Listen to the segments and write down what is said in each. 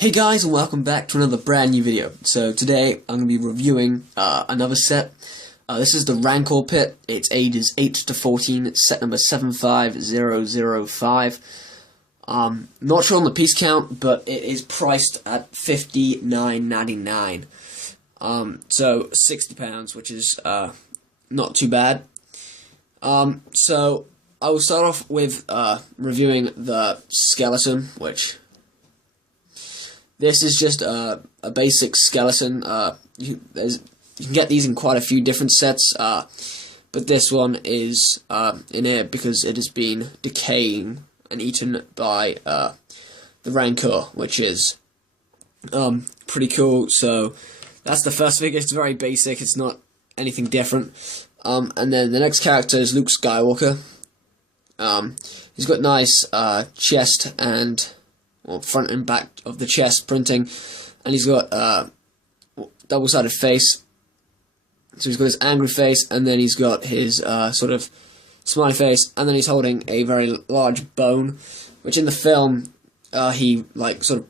Hey guys, and welcome back to another brand new video. So today I'm going to be reviewing another set. This is the Rancor Pit. It's ages 8 to 14, set number 75005. Not sure on the piece count, but it is priced at $59.99. So £60, which is not too bad. So I will start off with reviewing the skeleton, which... This is just a basic skeleton. You can get these in quite a few different sets, but this one is in here because it has been decaying and eaten by the rancor, which is pretty cool. So that's the first figure. It's very basic. It's not anything different. And then the next character is Luke Skywalker. He's got nice chest and... front and back of the chest printing, and he's got double-sided face. So he's got his angry face, and then he's got his sort of smiley face, and then he's holding a very large bone, which in the film he sort of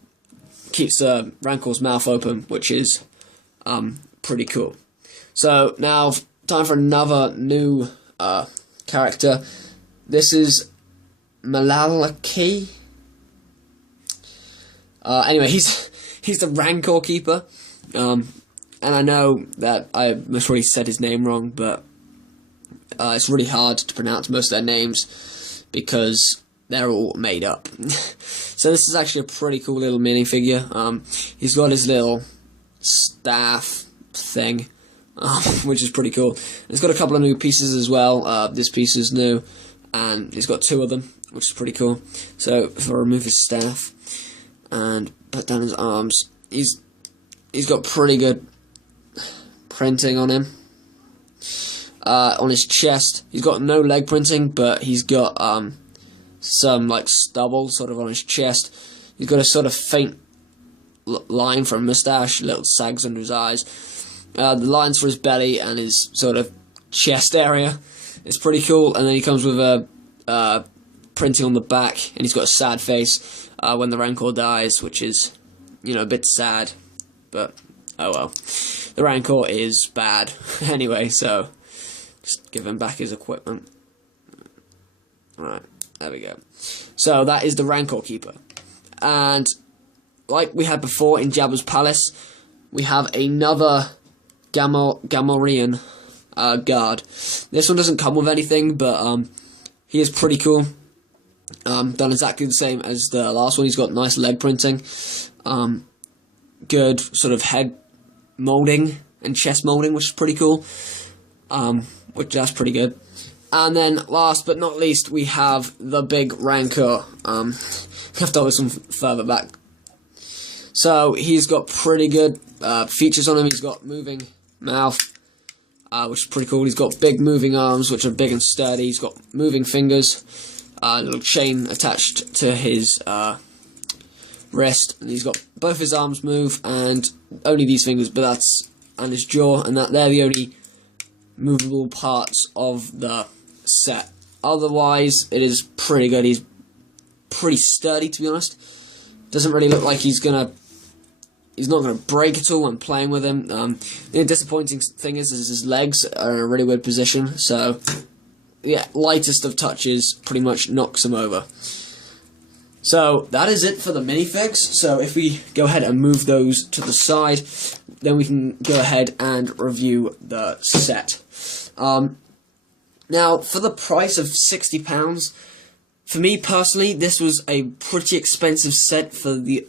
keeps Rancor's mouth open, which is pretty cool. So now time for another new character. This is Malalaki. Anyway, he's the Rancor Keeper, and I know that I must already said his name wrong, but it's really hard to pronounce most of their names because they're all made up. So this is actually a pretty cool little minifigure. He's got his little staff thing, which is pretty cool. He's got a couple of new pieces as well. This piece is new, and he's got two of them, which is pretty cool. So if I remove his staff and put down his arms, he's got pretty good printing on him. On his chest, he's got no leg printing, but he's got some stubble sort of on his chest. He's got a sort of faint line for a mustache, little sags under his eyes. The lines for his belly and his sort of chest area. It's pretty cool. And then he comes with a printing on the back, and he's got a sad face when the Rancor dies, which is, a bit sad, but oh well. The Rancor is bad anyway, so just give him back his equipment. Right, there we go. So that is the Rancor Keeper, and like we had before in Jabba's Palace, we have another Gamorrean guard. This one doesn't come with anything, but he is pretty cool. Done exactly the same as the last one. He's got nice leg printing, good sort of head molding and chest molding, which is pretty cool. That's pretty good. And then last but not least, we have the big Rancor. I have to hold this one further back. So he's got pretty good features on him. He's got moving mouth, which is pretty cool. He's got big moving arms, which are big and sturdy. He's got moving fingers. A little chain attached to his wrist, and he's got both his arms move, and only these fingers, and his jaw, and they're the only movable parts of the set. Otherwise, it is pretty good. He's pretty sturdy, to be honest. Doesn't really look like he's not gonna break at all when playing with him. The disappointing thing is his legs are in a really weird position, so yeah, lightest of touches pretty much knocks him over. So that is it for the minifigs. So if we go ahead and move those to the side, then we can go ahead and review the set. Now, for the price of £60, for me personally, this was a pretty expensive set for the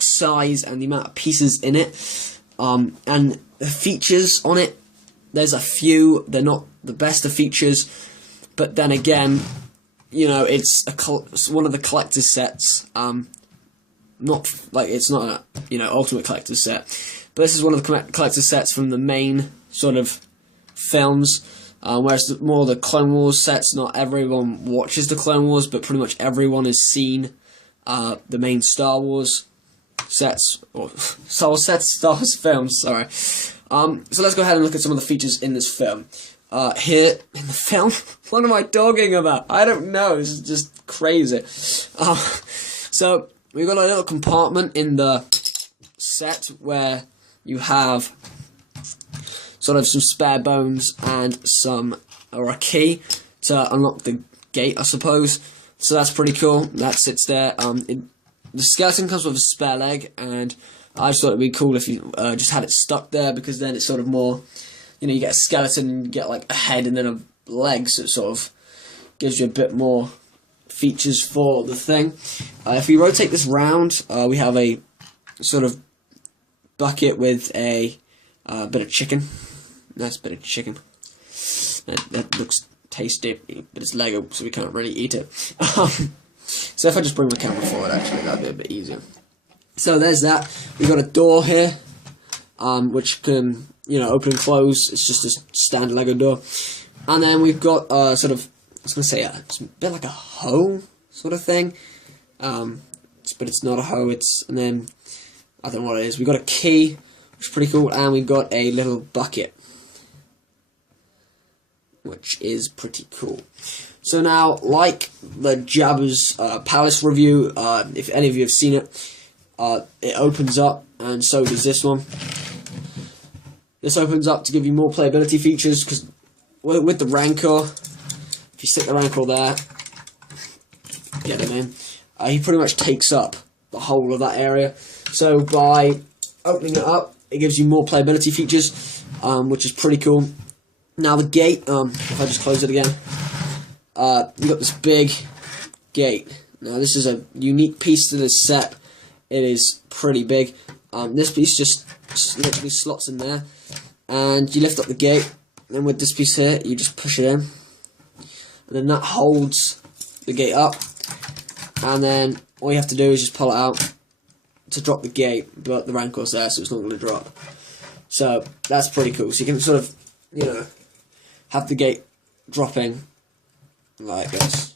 size and the amount of pieces in it, and the features on it. There's a few, they're not the best of features, but then again, it's one of the collector's sets. It's not a ultimate collector's set, but this is one of the collector's sets from the main sort of films. Whereas more the Clone Wars sets, not everyone watches the Clone Wars, but pretty much everyone has seen the main Star Wars sets, or Star Wars films, sorry. So let's go ahead and look at some of the features in this film. Here in the film, what am I talking about? I don't know, this is just crazy. So we've got a little compartment in the set where you have sort of some spare bones and a key to unlock the gate, I suppose. So that's pretty cool. That sits there. The skeleton comes with a spare leg, and I just thought it'd be cool if you just had it stuck there, because then it's sort of more, you know, you get a skeleton and you get like a head and then a leg, so it sort of gives you a bit more features for the thing. If we rotate this round, we have a sort of bucket with a bit of chicken. Nice bit of chicken. That looks tasty, but it's Lego, so we can't really eat it. So if I just bring my camera forward, actually, that'd be a bit easier. So there's that. We've got a door here, which can, you know, open and close. It's just a standard Lego door. And then we've got sort of, I was going to say, it's a bit like a hoe sort of thing. But it's not a hoe, and then, I don't know what it is. We've got a key, which is pretty cool, and we've got a little bucket, which is pretty cool. So now, like the Jabba's Palace review, if any of you have seen it, it opens up, and so does this one. This opens up to give you more playability features, because with the rancor, if you stick the rancor there, get him in, he pretty much takes up the whole of that area. So by opening it up, it gives you more playability features, which is pretty cool. Now the gate, if I just close it again, you've got this big gate. Now this is a unique piece to this set. It is pretty big. This piece just literally slots in there, and you lift up the gate, and with this piece here, you just push it in, and then that holds the gate up, and then all you have to do is just pull it out to drop the gate, but the rancor's there, so it's not going to drop. So that's pretty cool. So you can sort of, you know, have the gate dropping like this,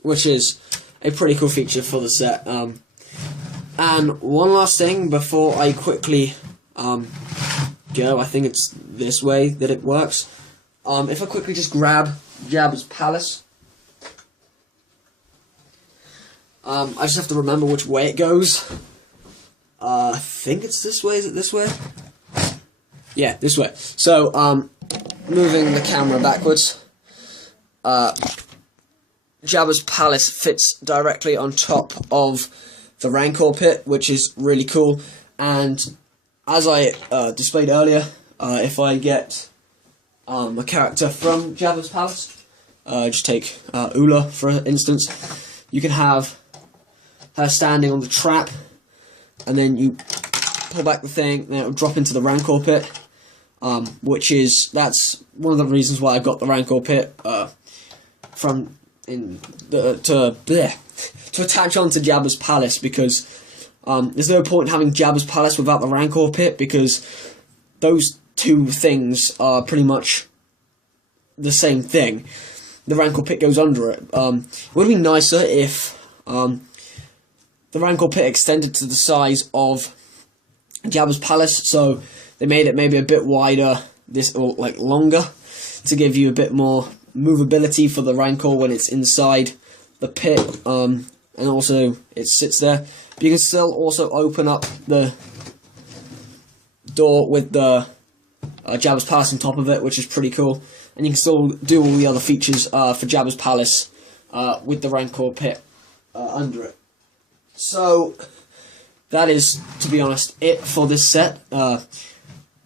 which is a pretty cool feature for the set. And one last thing before I quickly go, I think it's this way that it works. If I quickly just grab Jabba's Palace, I just have to remember which way it goes. I think it's this way. Is it this way? Yeah, this way. So, moving the camera backwards, Jabba's Palace fits directly on top of the Rancor pit, which is really cool. And as I displayed earlier, if I get a character from Jabba's Palace, just take Ula for instance, you can have her standing on the trap, and then you pull back the thing, then it'll drop into the Rancor pit, that's one of the reasons why I got the Rancor pit to attach onto Jabba's Palace, because there's no point in having Jabba's Palace without the Rancor pit, because those two things are pretty much the same thing. The Rancor pit goes under it. It would be nicer if the Rancor pit extended to the size of Jabba's Palace, so they made it maybe a bit wider, or like longer, to give you a bit more movability for the Rancor when it's inside the pit, and also it sits there. But you can still also open up the door with the Jabba's Palace on top of it, which is pretty cool. And you can still do all the other features for Jabba's Palace with the Rancor pit under it. So that is, to be honest, it for this set.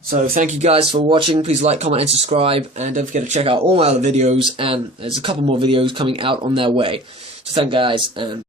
So thank you guys for watching. Please like, comment, and subscribe. And don't forget to check out all my other videos. And there's a couple more videos coming out on their way. So thank you guys, and